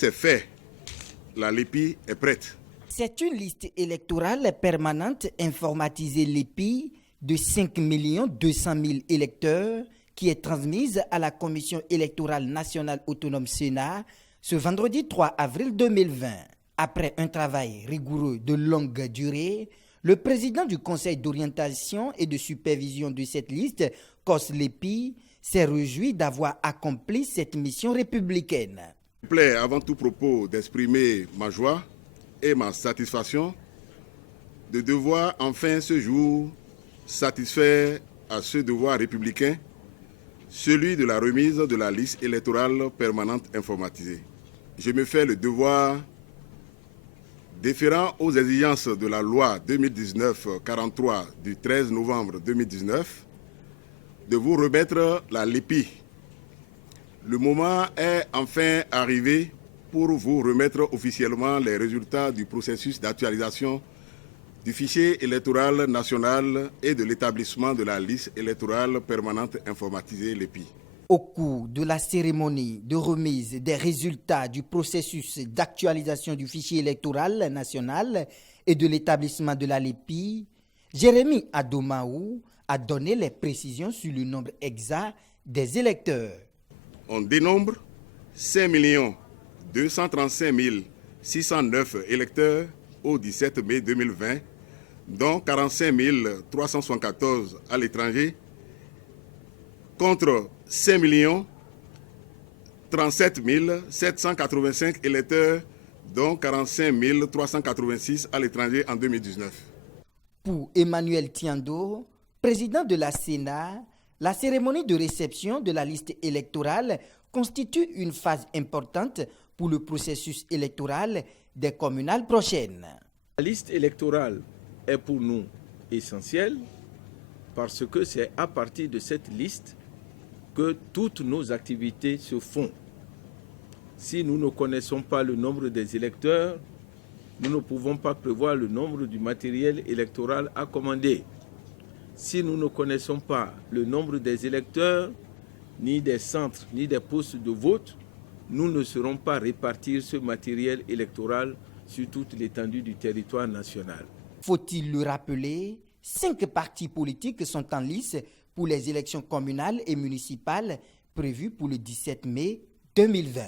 C'est fait. La LEPI est prête. C'est une liste électorale permanente informatisée LEPI de 5 200 000 électeurs qui est transmise à la Commission électorale nationale autonome Sénat ce vendredi 3 avril 2020. Après un travail rigoureux de longue durée, le président du Conseil d'orientation et de supervision de cette liste, COS LEPI, s'est réjoui d'avoir accompli cette mission républicaine. Il me plaît avant tout propos d'exprimer ma joie et ma satisfaction de devoir enfin ce jour satisfaire à ce devoir républicain, celui de la remise de la liste électorale permanente informatisée. Je me fais le devoir, déférant aux exigences de la loi 2019-43 du 13 novembre 2019, de vous remettre la LEPI. Le moment est enfin arrivé pour vous remettre officiellement les résultats du processus d'actualisation du fichier électoral national et de l'établissement de la liste électorale permanente informatisée LEPI. Au cours de la cérémonie de remise des résultats du processus d'actualisation du fichier électoral national et de l'établissement de la LEPI, Jérémy Adomaou a donné les précisions sur le nombre exact des électeurs. On dénombre 5 235 609 électeurs au 17 mai 2020, dont 45 374 à l'étranger, contre 5 37 785 électeurs, dont 45 386 à l'étranger en 2019. Pour Emmanuel Tiando, président de la Sénat, la cérémonie de réception de la liste électorale constitue une phase importante pour le processus électoral des communales prochaines. La liste électorale est pour nous essentielle parce que c'est à partir de cette liste que toutes nos activités se font. Si nous ne connaissons pas le nombre des électeurs, nous ne pouvons pas prévoir le nombre du matériel électoral à commander. Si nous ne connaissons pas le nombre des électeurs, ni des centres, ni des postes de vote, nous ne saurons pas répartir ce matériel électoral sur toute l'étendue du territoire national. Faut-il le rappeler, 5 partis politiques sont en lice pour les élections communales et municipales prévues pour le 17 mai 2020.